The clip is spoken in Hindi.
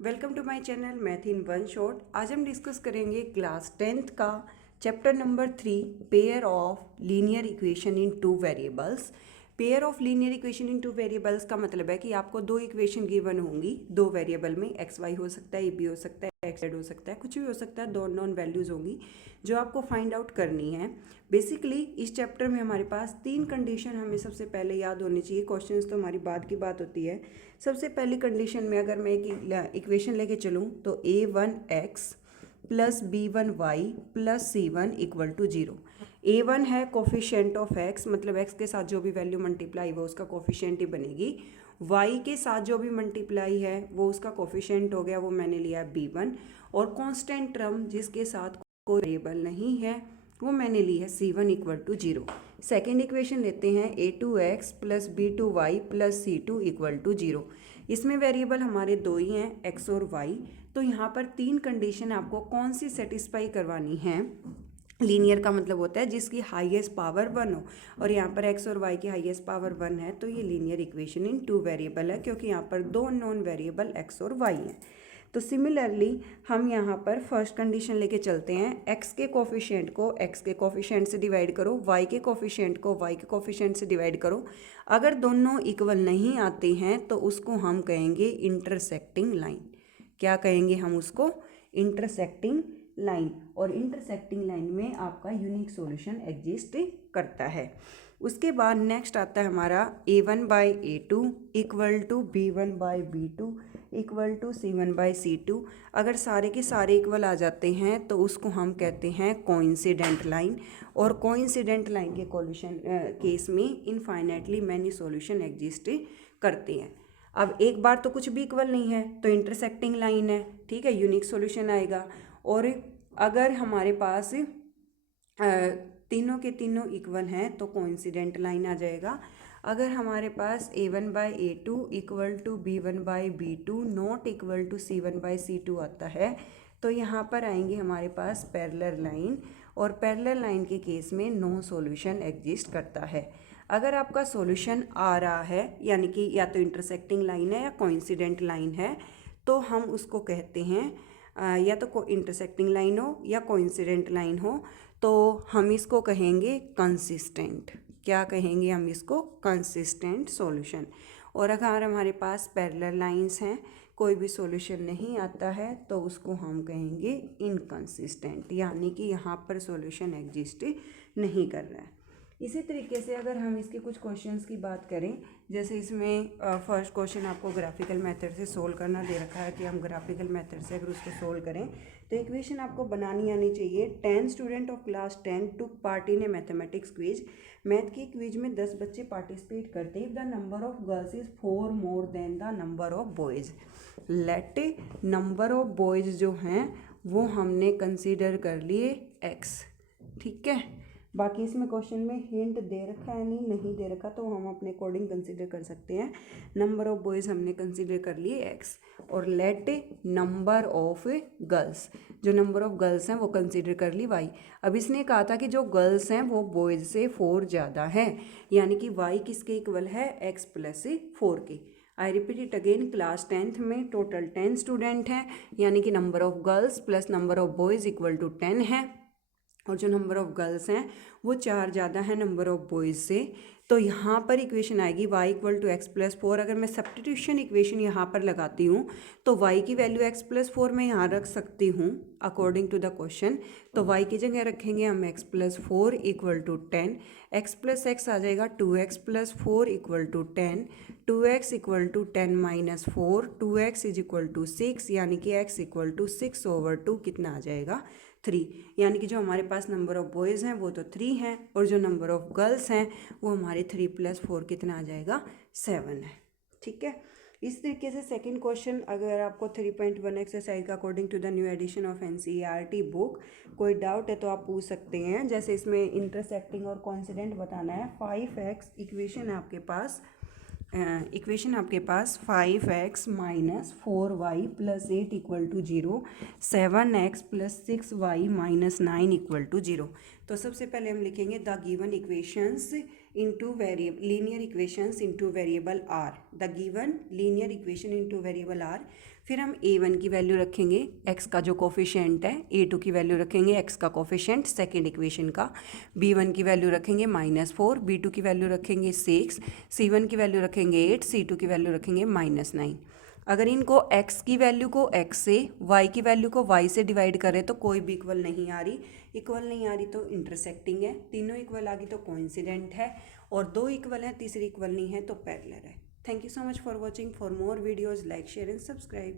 Welcome to my channel math in one shot. आज हम डिस्कस करेंगे क्लास 10th का chapter number 3 pair of linear equation in two variables. Pair of linear equation in two variables का मतलब है कि आपको दो इक्वेशन गिवन होंगी दो वेरिएबल में, एक्स वाई हो सकता है, ए बी हो सकता है, एक्स जेड हो सकता है, कुछ भी हो सकता है, दो नॉन वैल्यूज़ होंगी जो आपको फाइंड आउट करनी है। बेसिकली इस चैप्टर में हमारे पास तीन कंडीशन हमें सबसे पहले याद होनी चाहिए। क्वेश्चंस तो हमारी बाद की बात होती है। सबसे पहली कंडीशन में अगर मैं एक इक्वेशन लेके चलूँ तो a1x plus b1y plus c1 equal to 0। a1 है कोफिशिएंट ऑफ x, मतलब x के साथ जो भी वैल्यू मल्टीप्लाई वो उसका कोफिशिएंट ही बनेगी। y के साथ जो भी मल्टीप्लाई है वो उसका कोफिशिएंट हो गया, वो मैंने लिया b1। और कांस्टेंट टर्म जिसके साथ कोई वेरिएबल नहीं है वो मैंने ली है c1 equal to 0। Second equation लेते हैं a2x plus b2y plus c2 equal to 0। इसमें वेरिएबल हमारे दो ही हैं, x और y। तो यहाँ पर तीन कंडीशन आपको कौन सी सेटिस्फाई करवानी है। लीनियर का मतलब होता है जिसकी हाईएस्ट पावर 1 हो, और यहाँ पर x और y की हाईएस्ट पावर 1 है, तो ये linear equation in two variable है क्योंकि यहाँ पर दो नॉन वेरिएबल x और y हैं। तो सिमिलरली हम यहाँ पर फर्स्ट कंडीशन लेके चलते हैं, x के कोफिशिएंट को x के कोफिशिएंट से डिवाइड करो, y के कोफिशिएंट को y के कोफिशिएंट से डिवाइड करो। अगर दोनों इक्वल नहीं आते हैं तो उसको हम कहेंगे इंटरसेक्टिंग लाइन। क्या कहेंगे हम उसको? Intersecting line. और इंटरसेक्टिंग लाइन में आपका यूनिक सॉल्यूशन एग्जिस्ट करता है। उसके बाद नेक्स्ट आता है हमारा a1/a2 equal to b1/b2 equal to c1/c2। अगर सारे के सारे इक्वल आ जाते हैं तो उसको हम कहते हैं कोइंसिडेंट लाइन। और कोइंसिडेंट लाइन के केस में इनफाइनाइटली मैनी सॉल्यूशन एग्जिस्ट करते हैं। अब एक बार तो कुछ भी इक्वल नहीं है तो इंटरसेक्टिंग लाइन है, ठीक है, यूनिक सॉल्यूशन आएगा। और अगर हमारे पास तीनों के तीनों इक्वल हैं तो कोइंसिडेंट लाइन आ जाएगा। अगर हमारे पास a1/a2 equal to b1/b2 not equal to c1/c2 आता है तो यहाँ पर आएंगे हमारे पास पैरेलल लाइन। और पैरेलल लाइन के केस में नो सॉल्यूशन एग्जिस्ट करता है। अगर आपका सॉल्यूशन आ रहा है यानी कि या तो इंटरसेक्टिंग लाइन है या कोइंसिडेंट लाइन है तो हम उसको कहते हैं या तो इंटरसेक्टिंग लाइन हो या कोइंसिडेंट लाइन हो तो हम इसको कहेंगे कंसिस्टेंट। क्या कहेंगे हम इसको? Consistent solution. और अगर हमारे पास पैरेलल लाइंस हैं, कोई भी सॉल्यूशन नहीं आता है तो उसको हम कहेंगे इनकंसिस्टेंट, यानी कि यहाँ पर सॉल्यूशन एग्जिस्ट नहीं कर रहा है। इसी तरीके से अगर हम इसके कुछ क्वेश्चंस की बात करें, जैसे इसमें फर्स्ट क्वेश्चन आपको ग्राफिकल मेथड से सोल्व करना दे रखा है कि हम ग्राफिकल मेथड से अगर उसको सोल्व करें तो इक्वेशन आपको बनानी आनी चाहिए। 10 student of class 10 took part in A mathematics quiz. Math की क्विज में 10 बच्चे पार्टिसिपेट करते हैं। The number of girls is 4 more than the number of boys. Let number of boys जो हैं वो हमने कंसीडर कर लिए x, ठीक है। बाकी इसमें क्वेश्चन में हिंट दे रखा है नहीं दे रखा तो हम अपने अकॉर्डिंग कंसीडर कर सकते हैं। नंबर ऑफ बॉयज़ हमने कंसीडर कर लिए x। और लेट नंबर ऑफ गर्ल्स, जो नंबर ऑफ गर्ल्स हैं वो कंसीडर कर ली y। अब इसने कहा था कि जो गर्ल्स हैं वो बॉयज़ से 4 ज़्यादा है, यानी कि y किसके इक्वल है? x प्लस 4 के। I repeat it again, class 10th में टोटल 10 स्टूडेंट हैं, यानी कि number of girls plus number of boys equal to 10 है। और जो नंबर ऑफ गर्ल्स हैं वो 4 ज़्यादा है नंबर ऑफ बॉयज़ से। तो यहाँ पर इक्वेशन आएगी y equal to x plus 4। अगर मैं सब्स्टिट्यूशन इक्वेशन यहाँ पर लगाती हूँ तो y की वैल्यू x प्लस 4 मैं यहाँ रख सकती हूँ अकॉर्डिंग टू द क्वेश्चन। तो y की जगह रखेंगे हम x plus 4 equal to 10, x plus x आ जाएगा 2x plus 4 equal to 10, 2x equal to 10 minus 4, 2x is equal to 6, यानी कि x इक्वल टू 6/2 कितना आ जाएगा? 3। यानी कि जो हमारे पास नंबर ऑफ बॉयज़ हैं वो तो 3 हैं और जो नंबर ऑफ गर्ल्स हैं वो हमारे 3 प्लस 4 कितना आ जाएगा? 7 है, ठीक है। इस तरीके से सेकंड क्वेश्चन, अगर आपको 3.1 एक्सरसाइज का according to the new edition of NCERT book कोई डाउट है तो आप पूछ सकते हैं। जैसे इसमें इंटरसेक्टिंग और कॉन्सिडेंट बताना है। 5x इक्वेशन है आपके पास, इक्वेशन आपके पास 5x minus 4y plus 8 equal to 0, 7x plus 6y minus 9 equal to 0। तो सबसे पहले हम लिखेंगे the given equations in two variable linear equations in two variable are, the given linear equation in two variable are. फिर हम a1 की वैल्यू रखेंगे, x का जो कोफिशिएंट है, a2 की वैल्यू रखेंगे x का कोफिशिएंट सेकेंड इक्वेशन का, b1 की वैल्यू रखेंगे -4, b2 की वैल्यू रखेंगे 6, c1 की वैल्यू रखेंगे 8, c2 की वैल्यू रखेंगे -9। अगर इनको x की वैल्यू को x से, y की वैल्यू को y से डिवाइड करें तो कोई भी इक्वल नहीं आ रही, इक्वल नहीं आ रही तो इंटरसेक्टिंग है, तीनों इक्वल आ गई तो कोइंसिडेंट है, और दो इक्वल है तीसरी इक्वल नहीं है तो पैरेलल है। Thank you so much for watching. For more videos like share and subscribe.